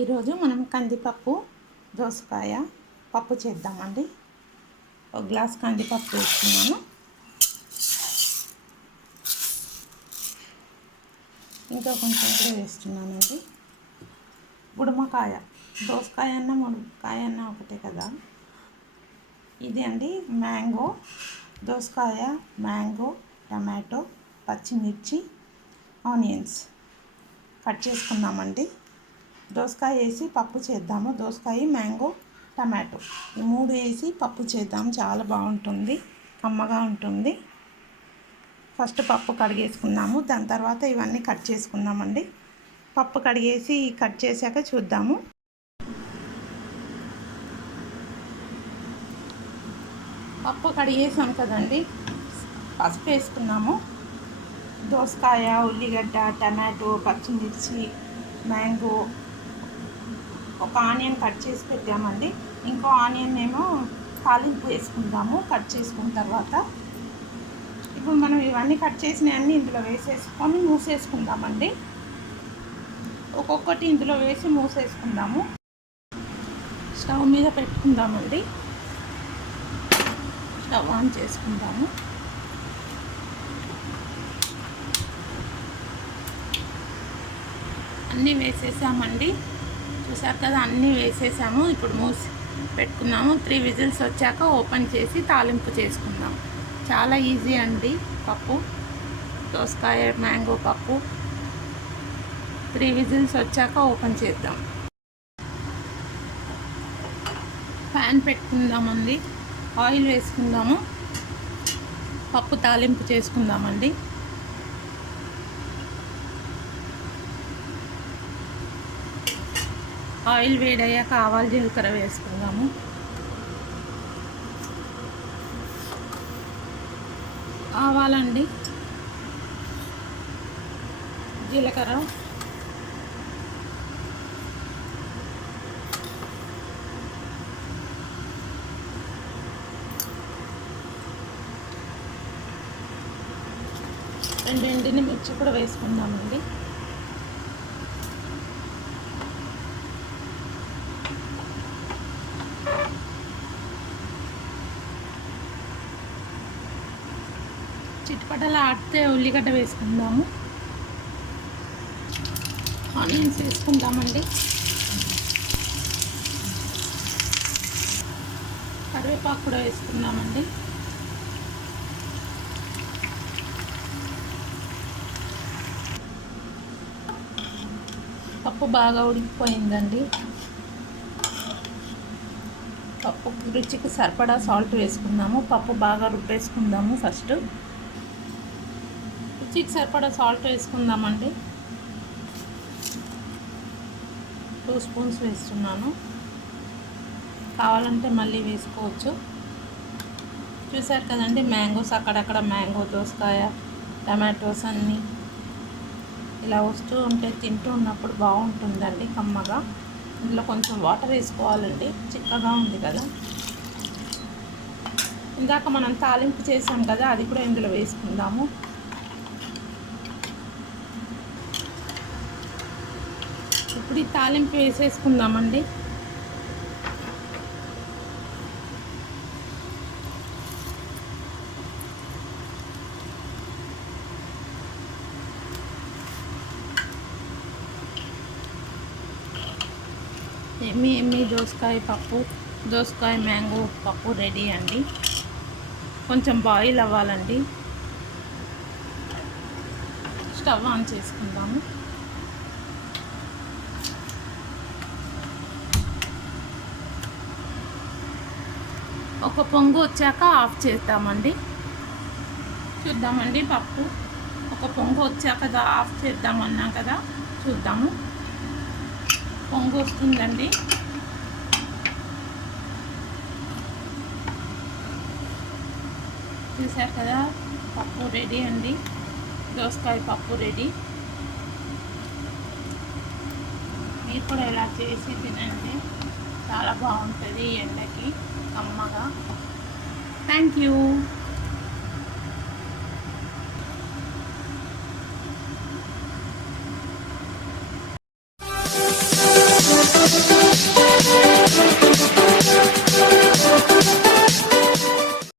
ఈరోజు మనం కందిపప్పు దోసకాయ పప్పు చేద్దామండి. ఒక గ్లాస్ కందిపప్పు వేస్తున్నాను. ఇంకా కొంచెం కూడా వేస్తున్నానండి. బుడమకాయ, దోసకాయ అన్న మునక్కాయ అన్న ఒకటే కదా. ఇది అండి మ్యాంగో, దోసకాయ, మ్యాంగో, టమాటో, పచ్చిమిర్చి, ఆనియన్స్ కట్ చేసుకుందామండి. దోసకాయ వేసి పప్పు చేద్దాము. దోసకాయ, మ్యాంగో, టమాటో ఈ 3 వేసి పప్పు చేద్దాం. చాలా బాగుంటుంది, కమ్మగా ఉంటుంది. ఫస్ట్ పప్పు కడిగేసుకుందాము. దాని తర్వాత ఇవన్నీ కట్ చేసుకుందామండి. పప్పు కడిగేసి కట్ చేశాక చూద్దాము. పప్పు కడిగేసాం కదండి. పసుపు వేసుకున్నాము. దోసకాయ, ఉల్లిగడ్డ, టమాటో, పచ్చిమిర్చి, మ్యాంగో, ఒక ఆనియన్ కట్ చేసి పెట్టామండి. ఇంకో ఆనియన్ ఏమో తాలింపు వేసుకుందాము కట్ చేసుకున్న తర్వాత. ఇప్పుడు మనం ఇవన్నీ కట్ చేసినవన్నీ ఇందులో వేసేసుకొని మూసేసుకుందామండి. ఒక్కొక్కటి ఇందులో వేసి మూసేసుకుందాము. స్టవ్ మీద పెట్టుకుందామండి. స్టవ్ ఆన్ చేసుకుందాము. అన్నీ వేసేసామండి. చూసారు కదా, అన్నీ వేసేసాము. ఇప్పుడు మూసి పెట్టుకున్నాము. 3 విజిల్స్ వచ్చాక ఓపెన్ చేసి తాలింపు చేసుకుందాం. చాలా ఈజీ అండి పప్పు, దోసకాయ మ్యాంగో పప్పు. 3 విజిల్స్ వచ్చాక ఓపెన్ చేద్దాం. ప్యాన్ పెట్టుకుందామండి. ఆయిల్ వేసుకుందాము. పప్పు తాలింపు చేసుకుందామండి. ఆయిల్ వేడయ్యాక ఆవాలు, జీలకర్ర వేసుకుందాము. ఆవాలండి, జీలకర్ర, ఎండిన మిర్చి కూడా వేసుకుందామండి. చిట్పటలా ఆడితే ఉల్లిగడ్డ వేసుకుందాము. ఆనియన్స్ వేసుకుందామండి. కరివేపాకు కూడా వేసుకుందామండి. పప్పు బాగా ఉడికిపోయిందండి. పప్పు రుచికి సరిపడా సాల్ట్ వేసుకుందాము. పప్పు బాగా రుబ్బేసుకుందాము. ఫస్ట్ రుచికి సరిపడా సాల్ట్ వేసుకుందామండి. 2 స్పూన్స్ వేస్తున్నాను. కావాలంటే మళ్ళీ వేసుకోవచ్చు. చూసారు కదండి, మ్యాంగోస్ అక్కడక్కడ మ్యాంగో, దోసకాయ, టమాటోస్ అన్నీ ఇలా వస్తూ ఉంటే తింటూ ఉన్నప్పుడు బాగుంటుందండి, కమ్మగా. ఇందులో కొంచెం వాటర్ వేసుకోవాలండి, చిక్కగా ఉంది కదా. ఇందాక మనం తాలింపు చేసాం కదా, అది కూడా ఇందులో వేసుకుందాము. ఇప్పుడు ఈ తాలింపు వేసేసుకుందామండి. ఎమ్మి దోసకాయ పప్పు, దోసకాయ మ్యాంగో పప్పు రెడీ అండి. కొంచెం బాయిల్ అవ్వాలండి. స్టవ్ ఆన్ చేసుకుందాము. ఒక పొంగు వచ్చాక ఆఫ్ చేద్దామండి. చూద్దామండి, పప్పు ఒక పొంగు వచ్చాక ఆఫ్ చేద్దామన్నా కదా, చూద్దాము. పొంగు వస్తుందండి. చూసారు కదా, పప్పు రెడీ అండి. దోసకాయ పప్పు రెడీ. మీరు కూడా ఇలా చేసి తినండి, చాలా బాగుంటుంది ఎండకి, కమ్మగా. Thank you.